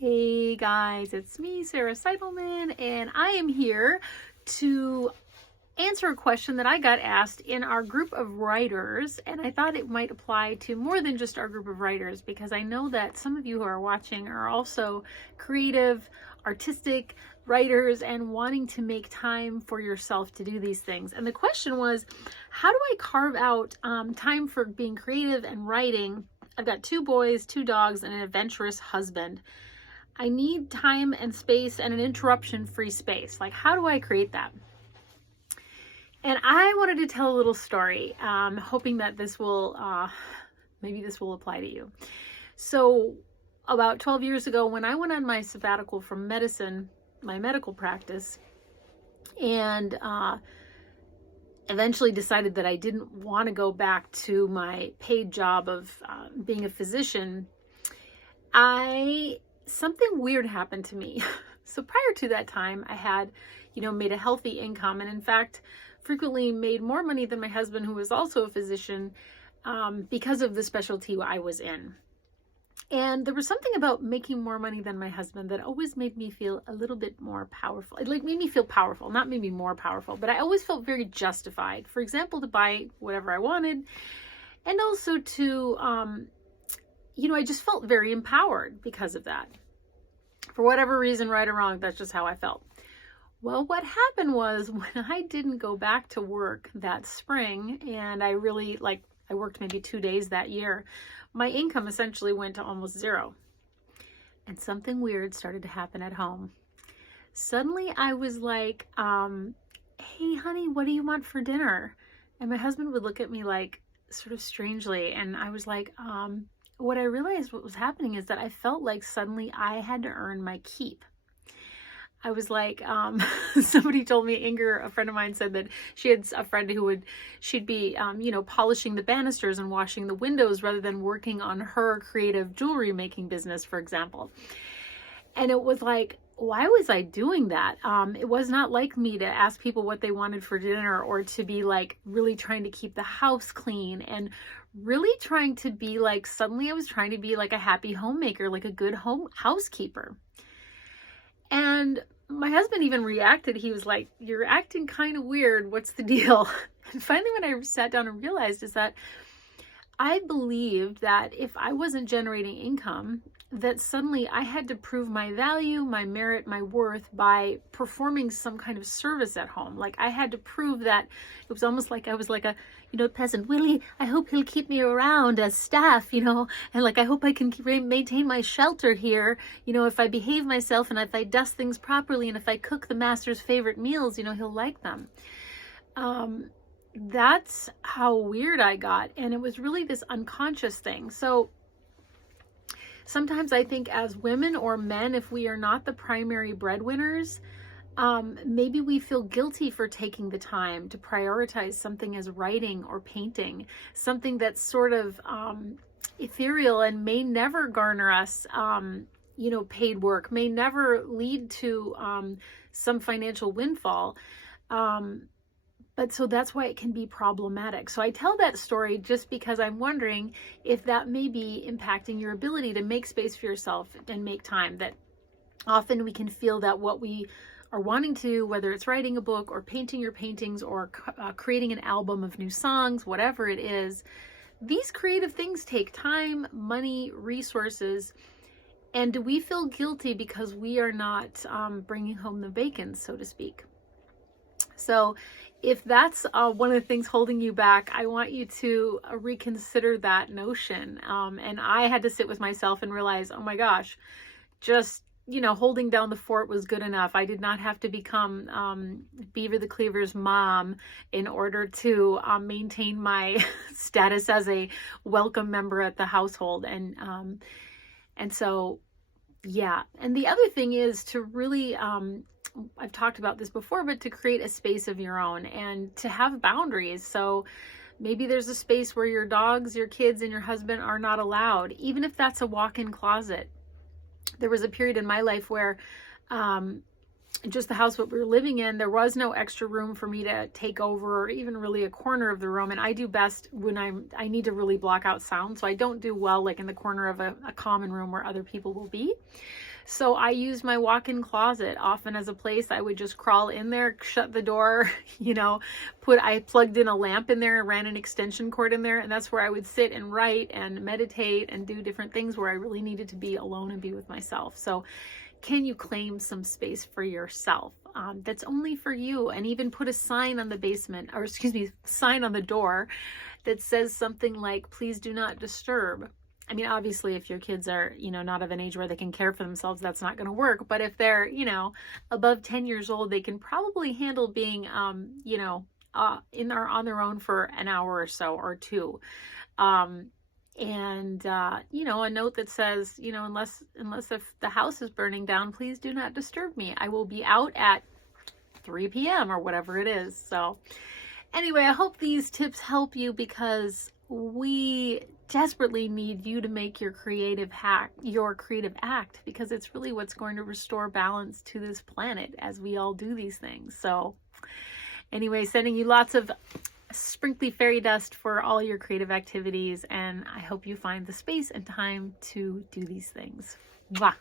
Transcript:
Hey guys, it's me, Sarah Seibelman, and I am here to answer a question that I got asked in our group of writers, and I thought it might apply to more than just our group of writers because I know that some of you who are watching are also creative, artistic writers and wanting to make time for yourself to do these things. And the question was, how do I carve out time for being creative and writing? I've got 2 boys, 2 dogs, and an adventurous husband. I need time and space and an interruption-free space. Like, how do I create that? And I wanted to tell a little story, hoping that this will, maybe this will apply to you. So about 12 years ago, when I went on my sabbatical from medicine, my medical practice, and eventually decided that I didn't want to go back to my paid job of being a physician, something weird happened to me. So prior to that time, I had, made a healthy income, and in fact, frequently made more money than my husband, who was also a physician, because of the specialty I was in. And there was something about making more money than my husband that always made me feel a little bit more powerful. It made me feel powerful, not made me more powerful, but I always felt very justified. For example, to buy whatever I wanted, and also to, I just felt very empowered because of that. For whatever reason, right or wrong, that's just how I felt. Well, what happened was when I didn't go back to work that spring, and I worked maybe 2 days that year, my income essentially went to almost zero. And something weird started to happen at home. Suddenly I was like, hey honey, what do you want for dinner? And my husband would look at me like sort of strangely. And I was like, what I realized what was happening is that I felt like suddenly I had to earn my keep. I was like, somebody told me, Inger, a friend of mine, said that she had a friend she'd be, polishing the banisters and washing the windows rather than working on her creative jewelry making business, for example. And it was like, why was I doing that? It was not like me to ask people what they wanted for dinner, or to be like really trying to keep the house clean and really trying to be like, suddenly I was trying to be like a happy homemaker, like a good housekeeper. And my husband even reacted. He was like, you're acting kind of weird. What's the deal? And finally, when I sat down and realized is that I believed that if I wasn't generating income, that suddenly I had to prove my value, my merit, my worth by performing some kind of service at home. Like I had to prove that. It was almost like I was like a, peasant. Willie, I hope he'll keep me around as staff, and like I hope I can maintain my shelter here, if I behave myself and if I dust things properly and if I cook the master's favorite meals, he'll like them. That's how weird I got. And it was really this unconscious thing. So sometimes I think as women or men, if we are not the primary breadwinners, maybe we feel guilty for taking the time to prioritize something as writing or painting, something that's sort of ethereal and may never garner us, paid work, may never lead to some financial windfall. But so that's why it can be problematic. So I tell that story just because I'm wondering if that may be impacting your ability to make space for yourself and make time. That often we can feel that what we are wanting to do, whether it's writing a book or painting your paintings or creating an album of new songs, whatever it is, these creative things take time, money, resources. And do we feel guilty because we are not bringing home the bacon, so to speak? So if that's one of the things holding you back, I want you to reconsider that notion. And I had to sit with myself and realize, oh my gosh, just, holding down the fort was good enough. I did not have to become Beaver the Cleaver's mom in order to maintain my status as a welcome member at the household. And so, yeah. And the other thing is to really, I've talked about this before, but to create a space of your own and to have boundaries. So maybe there's a space where your dogs, your kids, and your husband are not allowed, even if that's a walk-in closet. There was a period in my life where just the house that we were living in, there was no extra room for me to take over or even really a corner of the room. And I do best when I need to really block out sound. So I don't do well like in the corner of a common room where other people will be. So I used my walk-in closet often as a place I would just crawl in there, shut the door, you know, I plugged in a lamp in there and ran an extension cord in there. And that's where I would sit and write and meditate and do different things where I really needed to be alone and be with myself. So can you claim some space for yourself that's only for you? And even put a sign on the basement, or excuse me, sign on the door that says something like, please do not disturb. I mean, obviously, if your kids are, you know, not of an age where they can care for themselves, that's not going to work. But if they're, you know, above 10 years old, they can probably handle being, you know, on their own for an hour or so or two. You know, a note that says, you know, unless if the house is burning down, please do not disturb me. I will be out at 3 p.m. or whatever it is. So anyway, I hope these tips help you, because we desperately need you to make your creative act, because it's really what's going to restore balance to this planet as we all do these things. So anyway, sending you lots of sprinkly fairy dust for all your creative activities, and I hope you find the space and time to do these things. Mwah.